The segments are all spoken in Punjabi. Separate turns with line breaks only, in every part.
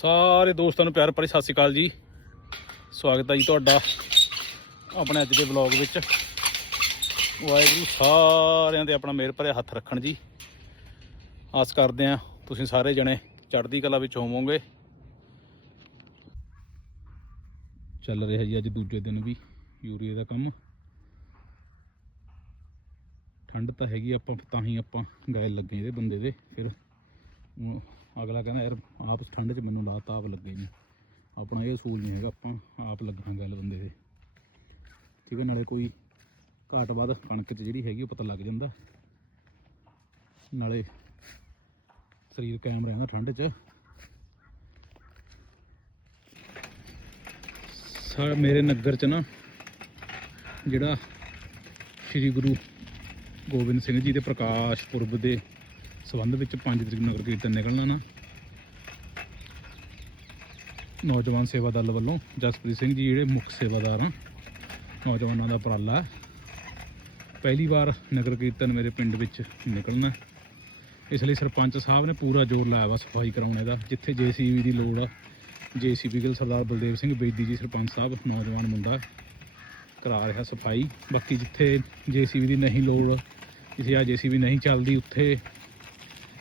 ਸਾਰੇ ਦੋਸਤਾਂ ਨੂੰ ਪਿਆਰ ਭਰੀ ਸਤਿ ਸ਼੍ਰੀ ਅਕਾਲ ਜੀ। ਸਵਾਗਤ ਹੈ ਜੀ ਤੁਹਾਡਾ ਆਪਣੇ ਅੱਜ ਦੇ ਵਲੌਗ ਵਿੱਚ। ਵਾਹਿਗੁਰੂ ਸਾਰਿਆਂ ਦੇ ਆਪਣਾ ਮਿਹਰ ਭਰਿਆ ਹੱਥ ਰੱਖਣ ਜੀ। ਆਸ ਕਰਦੇ ਆ ਤੁਸੀਂ ਸਾਰੇ ਜਣੇ ਚੜ੍ਹਦੀ ਕਲਾ ਵਿੱਚ ਹੋਵੋਗੇ। ਚੱਲ ਰਿਹਾ ਜੀ ਅੱਜ ਦੂਜੇ ਦਿਨ ਵੀ ਯੂਰੀਏ ਦਾ ਕੰਮ। ਠੰਡ ਤਾਂ ਹੈਗੀ ਆਪਾਂ ਤਾਂ ਹੀ ਆਪਾਂ ਗਏ ਲੱਗੇ ਇਹਦੇ ਬੰਦੇ ਦੇ, ਫਿਰ ਅਗਲਾ ਕਹਿੰਦਾ, ਯਾਰ, ਆਪ ਠੰਡ 'ਚ ਮੈਨੂੰ ਲਾਤ, ਆਪ ਲੱਗੇ ਨਹੀਂ ਆਪਣਾ ਇਹ ਅਸੂਲ ਨਹੀਂ ਹੈਗਾ, ਆਪਾਂ ਆਪ ਲੱਗਣਾ ਗੱਲ ਬੰਦੇ ਦੇ। ਠੀਕ ਹੈ, ਨਾਲੇ ਕੋਈ ਘਾਟ ਵੱਧ ਕਣਕ 'ਚ ਜਿਹੜੀ ਹੈਗੀ, ਉਹ ਪਤਾ ਲੱਗ ਜਾਂਦਾ। ਨਾਲੇ ਸਰੀਰ ਕਾਇਮ ਰਹਿੰਦਾ ਠੰਡ 'ਚ। ਸਾ, ਮੇਰੇ ਨਗਰ 'ਚ ਨਾ ਜਿਹੜਾ ਸ੍ਰੀ ਗੁਰੂ ਗੋਬਿੰਦ ਸਿੰਘ ਜੀ ਦੇ ਪ੍ਰਕਾਸ਼ ਪੁਰਬ ਦੇ ਸੰਬੰਧ ਵਿੱਚ 5 ਤਰੀਕ ਨੂੰ ਨਗਰ ਕੀਰਤਨ ਨਿਕਲਣਾ ਨਾ। ਨੌਜਵਾਨ ਸੇਵਾ ਦਲ ਵੱਲੋਂ ਜਸਪ੍ਰੀਤ ਸਿੰਘ ਜੀ ਜਿਹੜੇ ਮੁੱਖ ਸੇਵਾਦਾਰ ਆ, ਨੌਜਵਾਨਾਂ ਦਾ ਉਪਰਾਲਾ ਪਹਿਲੀ ਵਾਰ ਨਗਰ ਕੀਰਤਨ ਮੇਰੇ ਪਿੰਡ ਵਿੱਚ ਨਿਕਲਣਾ ਇਸ ਲਈ ਸਰਪੰਚ ਸਾਹਿਬ ਨੇ ਪੂਰਾ ਜ਼ੋਰ ਲਾਇਆ ਵਾ ਸਫ਼ਾਈ ਕਰਾਉਣੇ ਦਾ, ਜਿੱਥੇ ਜੇਸੀਬੀ ਦੀ ਲੋੜ ਆ। ਜੇਸੀਬੀ ਗਿਲ ਸਰਦਾਰ ਬਲਦੇਵ ਸਿੰਘ ਬੇਦੀ ਜੀ, ਸਰਪੰਚ ਸਾਹਿਬ, ਨੌਜਵਾਨ ਮੁੰਡਾ ਕਰਾ ਰਿਹਾ ਸਫ਼ਾਈ। ਬਾਕੀ ਜਿੱਥੇ ਜੇਸੀਬੀ ਦੀ ਨਹੀਂ ਲੋੜ, ਜਿੱਥੇ ਆ ਜੇਸੀਬੀ ਨਹੀਂ ਚੱਲਦੀ, ਉੱਥੇ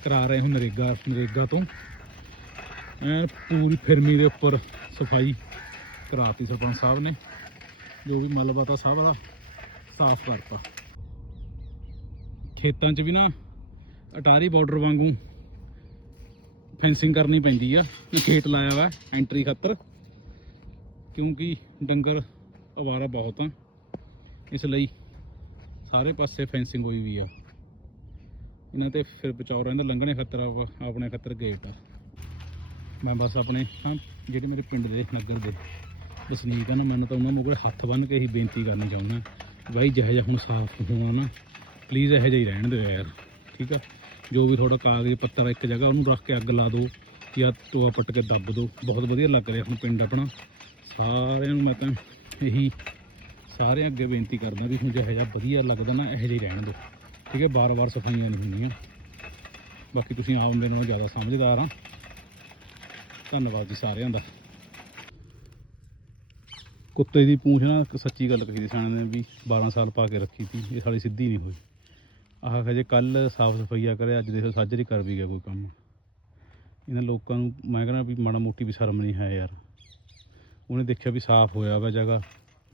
ਕਰਾ ਰਹੇ ਹੁਣ ਨਰੇਗਾ ਨਰੇਗਾ ਤੋਂ। ਐਨ ਪੂਰੀ ਫਿਰਮੀ ਦੇ ਉੱਪਰ ਸਫ਼ਾਈ ਕਰਾਤੀ ਸਰਪੰਚ ਸਾਹਿਬ ਨੇ, ਜੋ ਵੀ ਮਲਬਾ ਸਭ ਦਾ ਸਾਫ਼ ਕਰਤਾ। ਖੇਤਾਂ 'ਚ ਵੀ ਨਾ ਅਟਾਰੀ ਬਾਰਡਰ ਵਾਂਗੂ ਫੈਂਸਿੰਗ ਕਰਨੀ ਪੈਂਦੀ ਆ। ਇਹ ਖੇਤ ਲਾਇਆ ਵਾ ਐਂਟਰੀ ਖਾਤਰ, ਕਿਉਂਕਿ ਡੰਗਰ ਅਵਾਰਾ ਬਹੁਤ ਆ। ਇਸ ਲਈ ਸਾਰੇ ਪਾਸੇ ਫੈਂਸਿੰਗ ਹੋਈ ਵੀ ਆ। ਇਹਨਾਂ ਤੇ ਫਿਰ ਬਚਾਓ ਰਹਿੰਦਾ, ਲੰਘਣੇ ਖਤਰਾ ਆਪਣੇ ਖਤਰ ਗੇਟ ਆ। ਮੈਂ ਬਸ ਆਪਣੇ, ਹਾਂ, ਜਿਹੜੇ ਮੇਰੇ ਪਿੰਡ ਦੇ ਨਗਰ ਦੇ ਵਸਨੀਕ ਹਨ ਮੈਨੂੰ ਤਾਂ ਉਹਨਾਂ ਨੂੰ ਹੱਥ ਬੰਨ ਕੇ ਹੀ ਬੇਨਤੀ ਕਰਨੀ ਚਾਹੁੰਦਾ ਬਾਈ, ਜਿਹੋ ਜਿਹਾ ਹੁਣ ਸਾਫ਼ ਹੋਣਾ ਨਾ ਪਲੀਜ਼ ਇਹੋ ਜਿਹਾ ਹੀ ਰਹਿਣ ਦਿਓ ਯਾਰ, ਠੀਕ ਆ? ਜੋ ਵੀ ਤੁਹਾਡਾ ਕਾਗਜ਼, ਪੱਤਰ ਇੱਕ ਜਗ੍ਹਾ, ਉਹਨੂੰ ਰੱਖ ਕੇ ਅੱਗ ਲਾ ਦਿਓ ਜਾਂ ਟੋਆ ਪੱਟ ਕੇ ਦੱਬ ਦਿਓ। ਬਹੁਤ ਵਧੀਆ ਲੱਗ ਰਿਹਾ ਹੁਣ ਪਿੰਡ ਆਪਣਾ। ਸਾਰਿਆਂ ਨੂੰ ਮੈਂ ਤਾਂ ਇਹੀ, ਸਾਰਿਆਂ ਅੱਗੇ ਬੇਨਤੀ ਕਰਦਾ ਵੀ ਹੁਣ ਜਿਹੋ ਜਿਹਾ ਵਧੀਆ ਲੱਗਦਾ ਨਾ, ਇਹੋ ਜਿਹਾ ਹੀ ਰਹਿਣ ਦਿਓ। ਠੀਕ ਹੈ, ਬਾਰ-ਬਾਰ ਸਫਾਈਆਂ ਨਹੀਂ ਹੁੰਦੀਆਂ। ਬਾਕੀ ਤੁਸੀਂ ਆਪ ਮੇਰੇ ਨਾਲੋਂ ਜ਼ਿਆਦਾ ਸਮਝਦਾਰ ਆ ਧੰਨਵਾਦ ਜੀ ਸਾਰਿਆਂ ਦਾ। ਕੁੱਤੇ ਦੀ ਪੂੰਛ ਨਾ ਸੱਚੀ ਗੱਲ ਕਹੀ ਦੀ ਸਿਆਣੇ ਨੇ ਵੀ 12 ਸਾਲ ਪਾ ਕੇ ਰੱਖੀ ਸੀ, ਇਹ ਸਾਲੀ ਸਿੱਧੀ ਨਹੀਂ ਹੋਈ। ਆਹ ਖਜੇ ਕੱਲ ਸਾਫ਼ ਸਫਾਈਆ ਕਰਿਆ ਅੱਜ ਦੇਖੋ ਸਾਜਰੀ ਕਰ ਵੀ ਗਿਆ ਕੋਈ ਕੰਮ। ਇਹਨਾਂ ਲੋਕਾਂ ਨੂੰ ਮੈਂ ਕਹਿੰਦਾ ਵੀ ਮਾੜਾ ਮੋਟੀ ਵੀ ਸ਼ਰਮ ਨਹੀਂ ਹੈ ਯਾਰ। ਉਹਨੇ ਦੇਖਿਆ ਵੀ ਸਾਫ਼ ਹੋਇਆ ਵਾ ਜਗ੍ਹਾ,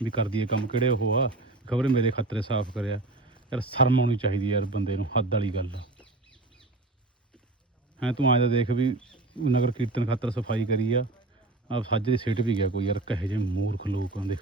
ਵੀ ਕਰਦੀ ਹੈ ਕੰਮ, ਕਿਹੜੇ ਉਹ ਆ ਖਬਰੇ ਮੇਰੇ ਖਤਰੇ ਸਾਫ਼ ਕਰਿਆ। ਯਾਰ ਸ਼ਰਮ ਆਉਣੀ ਚਾਹੀਦੀ ਯਾਰ ਬੰਦੇ ਨੂੰ, ਹੱਦ ਵਾਲੀ ਗੱਲ ਆ। ਹੈ, ਤੂੰ ਆਇਆ ਦੇਖ ਵੀ ਨਗਰ ਕੀਰਤਨ ਖਾਤਰ ਸਫ਼ਾਈ ਕਰੀ ਆ। ਆ ਸਾਜਰੀ ਸਿੱਟ ਵੀ ਗਿਆ ਕੋਈ ਯਾਰ, ਕਹੇ ਜੇ ਮੂਰਖ ਲੋਕ ਦੇ।